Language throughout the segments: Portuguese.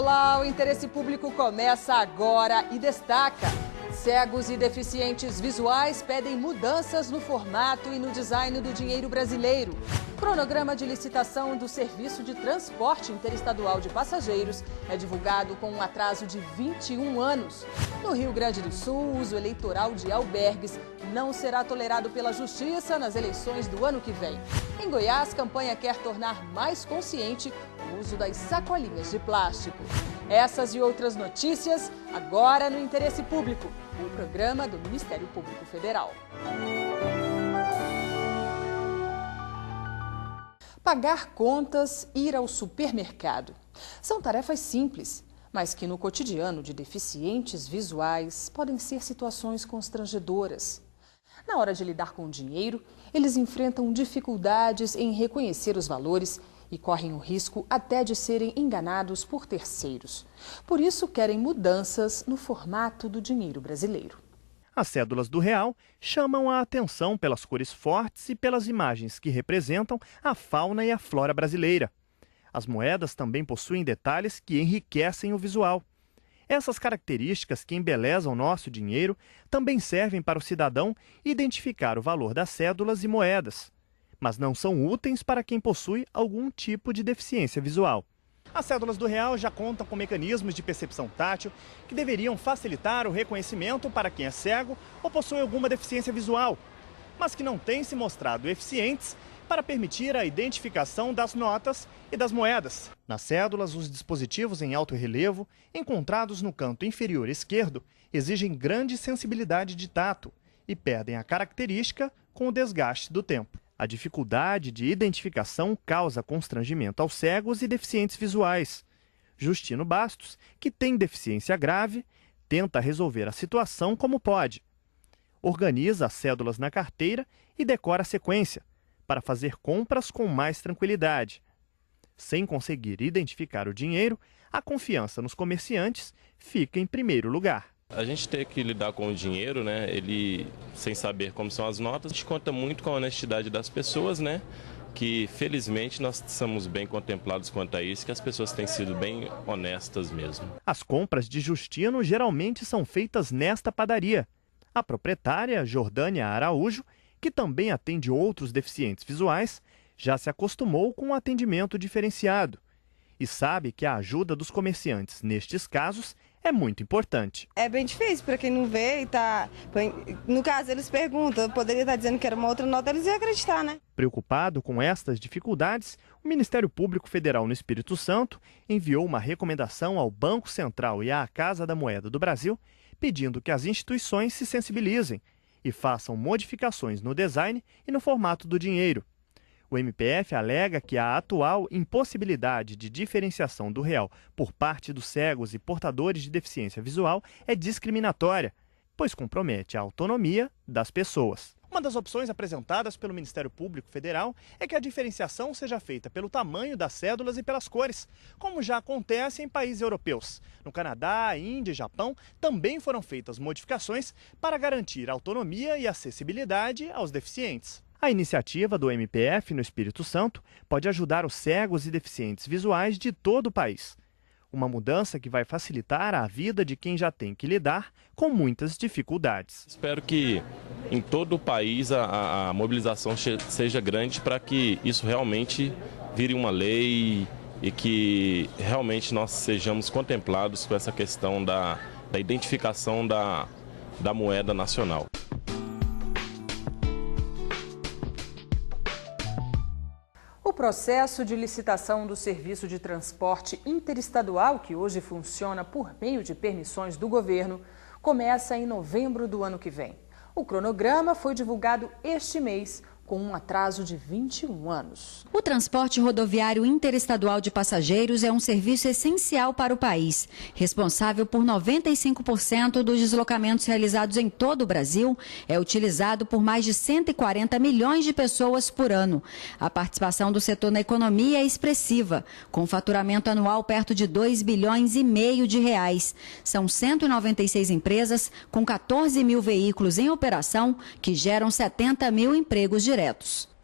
Olá, o Interesse Público começa agora e destaca: cegos e deficientes visuais pedem mudanças no formato e no design do dinheiro brasileiro. Cronograma de licitação do Serviço de Transporte Interestadual de Passageiros é divulgado com um atraso de 21 anos. No Rio Grande do Sul, o uso eleitoral de albergues não será tolerado pela Justiça nas eleições do ano que vem. Em Goiás, campanha quer tornar mais consciente o uso das sacolinhas de plástico. Essas e outras notícias agora no Interesse Público, um programa do Ministério Público Federal. Pagar contas, ir ao supermercado. São tarefas simples, mas que no cotidiano de deficientes visuais podem ser situações constrangedoras. Na hora de lidar com o dinheiro, eles enfrentam dificuldades em reconhecer os valores e correm o risco até de serem enganados por terceiros. Por isso, querem mudanças no formato do dinheiro brasileiro. As cédulas do real chamam a atenção pelas cores fortes e pelas imagens que representam a fauna e a flora brasileira. As moedas também possuem detalhes que enriquecem o visual. Essas características que embelezam nosso dinheiro também servem para o cidadão identificar o valor das cédulas e moedas, mas não são úteis para quem possui algum tipo de deficiência visual. As cédulas do real já contam com mecanismos de percepção tátil que deveriam facilitar o reconhecimento para quem é cego ou possui alguma deficiência visual, mas que não têm se mostrado eficientes para permitir a identificação das notas e das moedas. Nas cédulas, os dispositivos em alto relevo, encontrados no canto inferior esquerdo, exigem grande sensibilidade de tato e perdem a característica com o desgaste do tempo. A dificuldade de identificação causa constrangimento aos cegos e deficientes visuais. Justino Bastos, que tem deficiência grave, tenta resolver a situação como pode. Organiza as cédulas na carteira e decora a sequência, para fazer compras com mais tranquilidade. Sem conseguir identificar o dinheiro, a confiança nos comerciantes fica em primeiro lugar. A gente tem que lidar com o dinheiro, né? Ele, sem saber como são as notas, a gente conta muito com a honestidade das pessoas, né? Que felizmente nós somos bem contemplados quanto a isso, que as pessoas têm sido bem honestas mesmo. As compras de Justino geralmente são feitas nesta padaria. A proprietária, Jordânia Araújo, que também atende outros deficientes visuais, já se acostumou com o atendimento diferenciado e sabe que a ajuda dos comerciantes nestes casos é muito importante. É bem difícil para quem não vê e tá... No caso, eles perguntam, eu poderia estar dizendo que era uma outra nota, eles iam acreditar, né? Preocupado com estas dificuldades, o Ministério Público Federal no Espírito Santo enviou uma recomendação ao Banco Central e à Casa da Moeda do Brasil, pedindo que as instituições se sensibilizem e façam modificações no design e no formato do dinheiro. O MPF alega que a atual impossibilidade de diferenciação do real por parte dos cegos e portadores de deficiência visual é discriminatória, pois compromete a autonomia das pessoas. Uma das opções apresentadas pelo Ministério Público Federal é que a diferenciação seja feita pelo tamanho das cédulas e pelas cores, como já acontece em países europeus. No Canadá, Índia e Japão também foram feitas modificações para garantir autonomia e acessibilidade aos deficientes. A iniciativa do MPF no Espírito Santo pode ajudar os cegos e deficientes visuais de todo o país. Uma mudança que vai facilitar a vida de quem já tem que lidar com muitas dificuldades. Espero que em todo o país a mobilização seja grande para que isso realmente vire uma lei e que realmente nós sejamos contemplados com essa questão da identificação da moeda nacional. O processo de licitação do Serviço de Transporte Interestadual, que hoje funciona por meio de permissões do governo, começa em novembro do ano que vem. O cronograma foi divulgado este mês, com um atraso de 21 anos. O transporte rodoviário interestadual de passageiros é um serviço essencial para o país. Responsável por 95% dos deslocamentos realizados em todo o Brasil, é utilizado por mais de 140 milhões de pessoas por ano. A participação do setor na economia é expressiva, com faturamento anual perto de 2,5 bilhões de reais. São 196 empresas com 14 mil veículos em operação que geram 70 mil empregos diretos.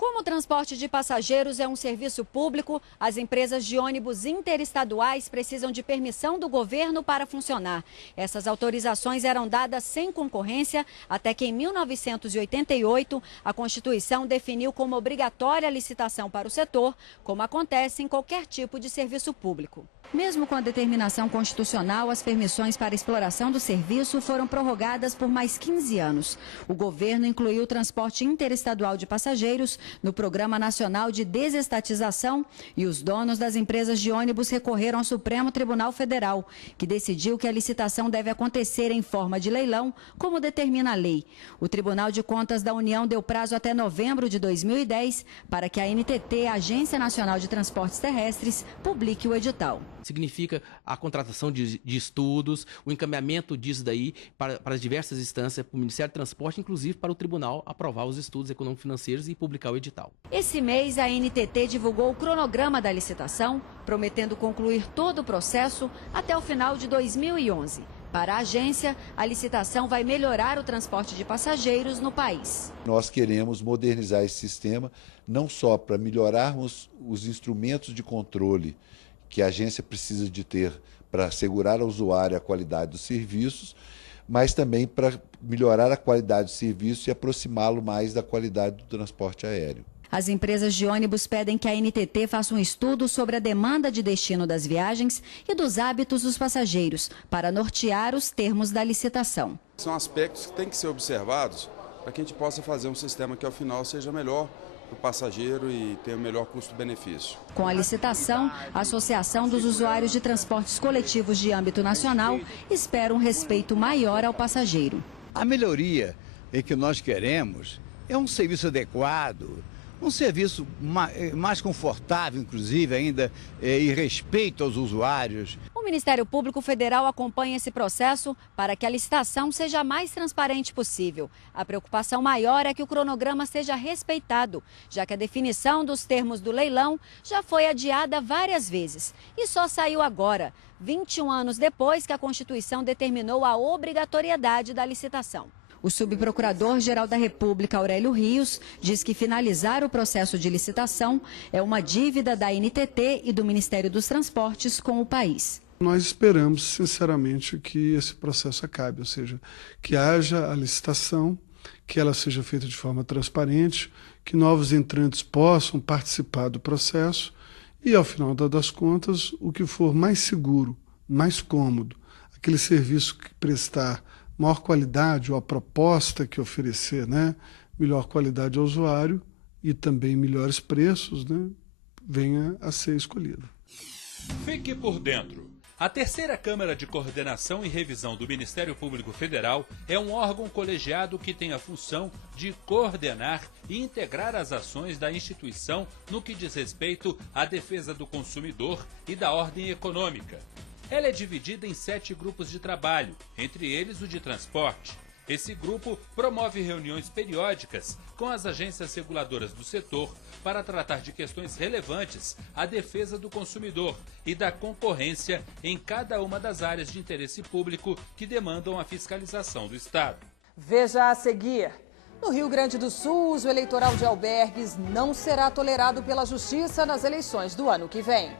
Como o transporte de passageiros é um serviço público, as empresas de ônibus interestaduais precisam de permissão do governo para funcionar. Essas autorizações eram dadas sem concorrência até que, em 1988, a Constituição definiu como obrigatória a licitação para o setor, como acontece em qualquer tipo de serviço público. Mesmo com a determinação constitucional, as permissões para exploração do serviço foram prorrogadas por mais 15 anos. O governo incluiu o transporte interestadual de passageiros no Programa Nacional de Desestatização e os donos das empresas de ônibus recorreram ao Supremo Tribunal Federal, que decidiu que a licitação deve acontecer em forma de leilão, como determina a lei. O Tribunal de Contas da União deu prazo até novembro de 2010 para que a NTT, a Agência Nacional de Transportes Terrestres, publique o edital. Significa a contratação de estudos, o encaminhamento disso daí para as diversas instâncias, para o Ministério do Transporte, inclusive para o Tribunal aprovar os estudos econômico-financeiros e publicar o edital. Esse mês, a NTT divulgou o cronograma da licitação, prometendo concluir todo o processo até o final de 2011. Para a agência, a licitação vai melhorar o transporte de passageiros no país. Nós queremos modernizar esse sistema, não só para melhorarmos os instrumentos de controle que a agência precisa de ter para assegurar ao usuário a qualidade dos serviços, mas também para melhorar a qualidade do serviço e aproximá-lo mais da qualidade do transporte aéreo. As empresas de ônibus pedem que a NTT faça um estudo sobre a demanda de destino das viagens e dos hábitos dos passageiros, para nortear os termos da licitação. São aspectos que têm que ser observados para que a gente possa fazer um sistema que, ao final, seja melhor para o passageiro e tenha o melhor custo-benefício. Com a licitação, a Associação dos Usuários de Transportes Coletivos de âmbito nacional espera um respeito maior ao passageiro. A melhoria que nós queremos é um serviço adequado, um serviço mais confortável, inclusive, ainda, e respeito aos usuários. O Ministério Público Federal acompanha esse processo para que a licitação seja a mais transparente possível. A preocupação maior é que o cronograma seja respeitado, já que a definição dos termos do leilão já foi adiada várias vezes e só saiu agora, 21 anos depois que a Constituição determinou a obrigatoriedade da licitação. O subprocurador-geral da República, Aurélio Rios, diz que finalizar o processo de licitação é uma dívida da NTT e do Ministério dos Transportes com o país. Nós esperamos, sinceramente, que esse processo acabe, ou seja, que haja a licitação, que ela seja feita de forma transparente, que novos entrantes possam participar do processo e, ao final das contas, o que for mais seguro, mais cômodo, aquele serviço que prestar maior qualidade ou a proposta que oferecer, melhor qualidade ao usuário e também melhores preços, venha a ser escolhida. Fique por dentro. A terceira Câmara de Coordenação e Revisão do Ministério Público Federal é um órgão colegiado que tem a função de coordenar e integrar as ações da instituição no que diz respeito à defesa do consumidor e da ordem econômica. Ela é dividida em 7 grupos de trabalho, entre eles o de transporte. Esse grupo promove reuniões periódicas com as agências reguladoras do setor para tratar de questões relevantes à defesa do consumidor e da concorrência em cada uma das áreas de interesse público que demandam a fiscalização do Estado. Veja a seguir. No Rio Grande do Sul, o uso eleitoral de albergues não será tolerado pela Justiça nas eleições do ano que vem.